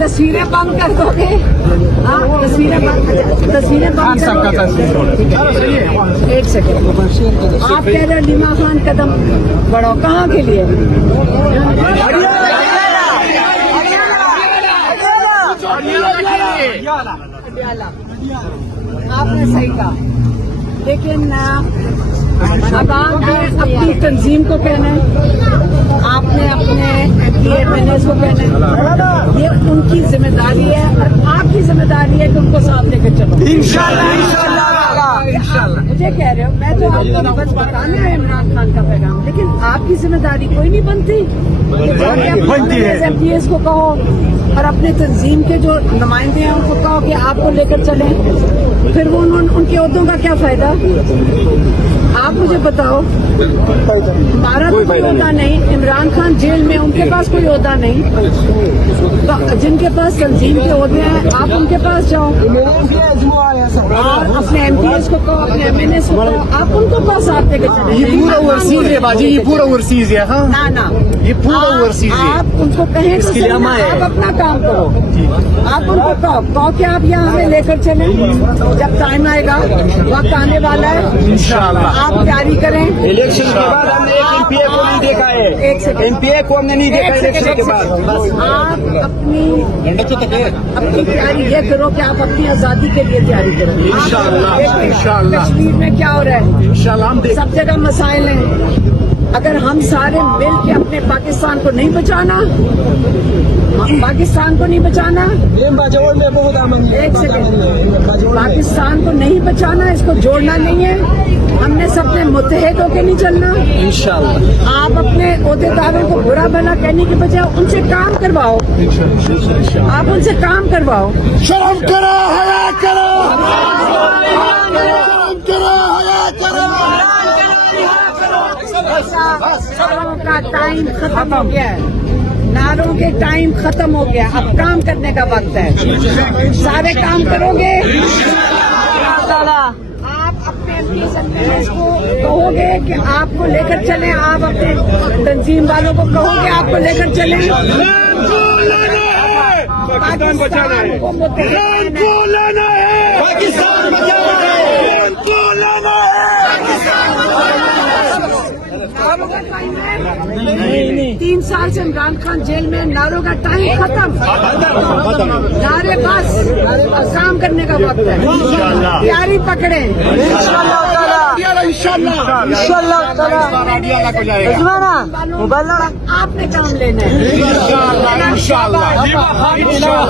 तस्वीरें बंद कर दोगे? हाँ, तस्वीरें बंद कर दोगे? एक सेकंड, आप कह रहे नीमा खान कदम बढ़ाओ, कहाँ के लिए? आपने सही कहा, लेकिन अब आपने अपनी तंजीम को कहना है, आपने अपने MPs को कहना है, ये उनकी जिम्मेदारी है और आपकी जिम्मेदारी है कि उनको साथ लेकर चलो। इंशाल्लाह। मुझे कह रहे हो, मैं तो आपको बस बताना है इमरान खान का पैगाम, लेकिन आपकी जिम्मेदारी कोई नहीं बनती। MPs को कहो और अपने तंजीम के जो नुमाइंदे हैं उनको कहो कि आपको लेकर चलें, फिर वो उनके ओहदों का क्या फायदा? आप मुझे बताओ, हमारा तो कोई ओहदा नहीं, इमरान खान जेल में, उनके पास कोई ओहदा नहीं, तो जिनके पास तंजीम के ओहदे हैं आप उनके पास जाओ और अपने MPs को कहो, अपने MNS को कहो, आप उनको पास आते के चले। ये पूरा ओवरसीज है बाजी, ये पूरा ओवरसीज है। हाँ ना, ये पूरा ओवरसीज है। आप उनको कहें इसके लिए आप अपना काम करो, आप उनको कहो कि आप यहाँ हमें लेकर चलें, जब टाइम आएगा, वक्त आने वाला है, इंशाल्लाह आप तैयारी करें। इलेक्शन के बाद हमने एक MPA को नहीं देखा है, MPA को हमने नहीं देखा इलेक्शन के बाद। आप अपनी तैयारी ये करो कि आप अपनी आजादी के लिए तैयारी करो। इंशाल्लाह। कश्मीर में क्या हो रहा है, इंशाल्लाह सब जगह मसाइल हैं। अगर हम सारे मिल के अपने पाकिस्तान को नहीं बचाना, पाकिस्तान को नहीं बचाना, एक सेकंड, पाकिस्तान को नहीं बचाना, इसको जोड़ना नहीं है, हमने सबने मुत्तहिद होकर नहीं चलना। इंशाल्लाह आप अपने ओहदेदारों को बुरा भला कहने के बजाय उनसे काम करवाओ, आप उनसे काम करवाओ। शर्म करो, हया करो, शर्म करो, हया करो। नारों का टाइम खत्म हो गया है, नारों के टाइम खत्म हो गया, अब काम करने का वक्त है। सारे काम करोगे, आप अपने MPs को कहोगे कि आपको लेकर चलें, आप अपने तंजीम वालों को कहोगे आपको लेकर चलें। पाकिस्तान बचाना है, पाकिस्तान बचाना है, पाकिस्तान बचाना है। 3 साल से इमरान खान जेल में, नारों का टाइम खत्म, नारे बस, काम करने का वक्त है। तैयारी पकड़े, आपने काम लेना है।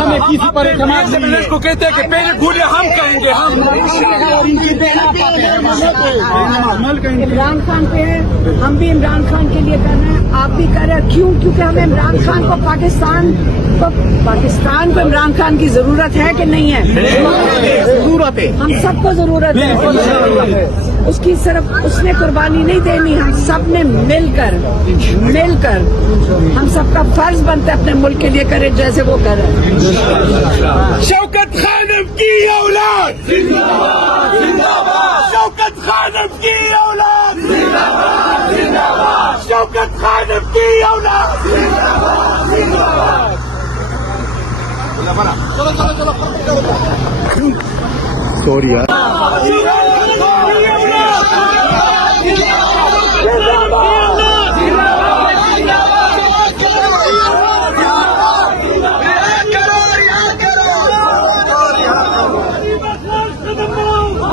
हमें किसी पर को कहते हैं कि पहले गोलियां हम करेंगे, हम इमरान खान पे है, हम भी इमरान खान के लिए कर रहे हैं, आप भी कर रहे हैं। क्यों? क्योंकि हमें इमरान खान को, पाकिस्तान को इमरान खान की जरूरत है कि नहीं है? जरूरत है, हम सबको जरूरत है। उसकी सिर्फ उसने कुर्बानी नहीं देनी, हम सब ने मिलकर हम सबका फर्ज बनता है अपने मुल्क के लिए करें जैसे वो कर रहे हैं। शौकत खानम की औलाद जिंदाबाद, जिंदाबाद। शौकत खानम की औलाद जिंदाबाद, जिंदाबाद। शौकत खानम की औलाद जिंदाबाद, जिंदाबाद। चलो सॉरी यार।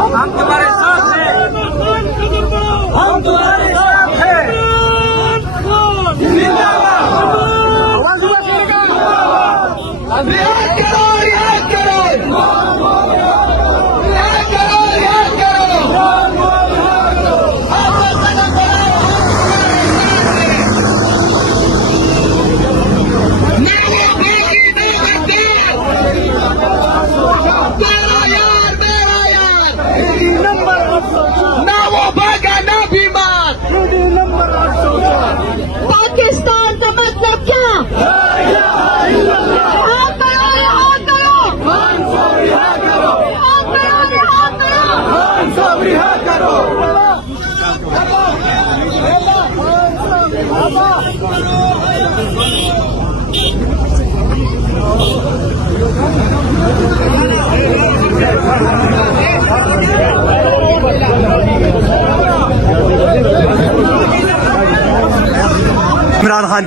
हम तुम्हारे साथ हैं, हम तुम्हारे साथ हैं। जिंदाबाद।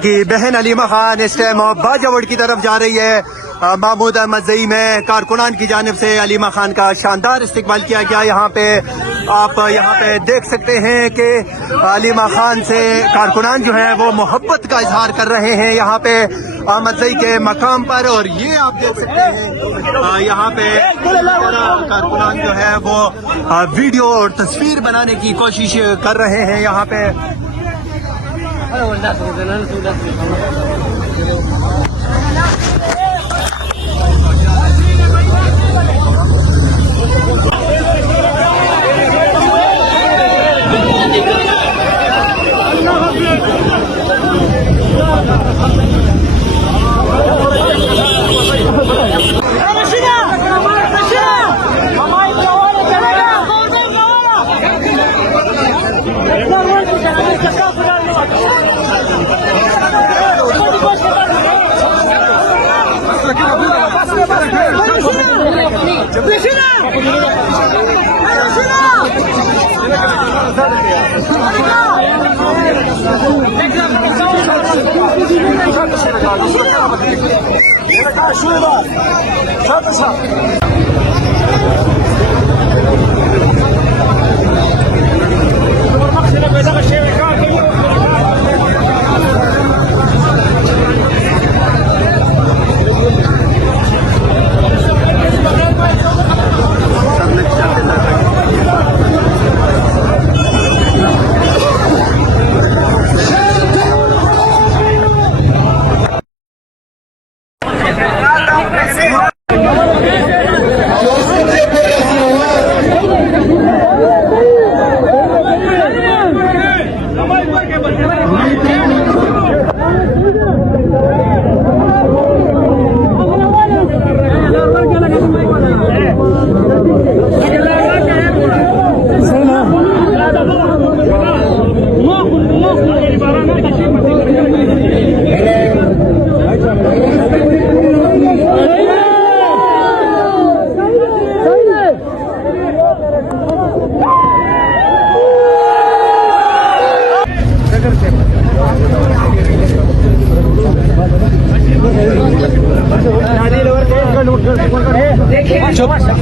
की बहन अलीमा खान इस टाइम बाजावड़ की तरफ जा रही है। महमूद अहमद ज़ई में कारकुनान की जानिब से अलीमा खान का शानदार इस्तकबाल किया गया। यहाँ पे आप यहाँ पे देख सकते हैं कि अलीमा खान से कारकुनान जो है वो मोहब्बत का इजहार कर रहे हैं यहाँ पे अहमद ज़ई के मकाम पर। और ये आप देख सकते हैं यहाँ पे कारकुनान जो है वो वीडियो और तस्वीर बनाने की कोशिश कर रहे हैं यहाँ पे।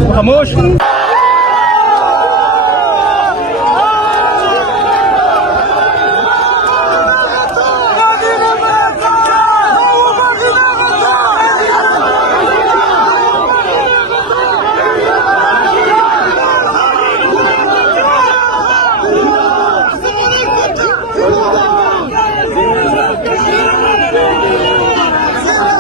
खामोश।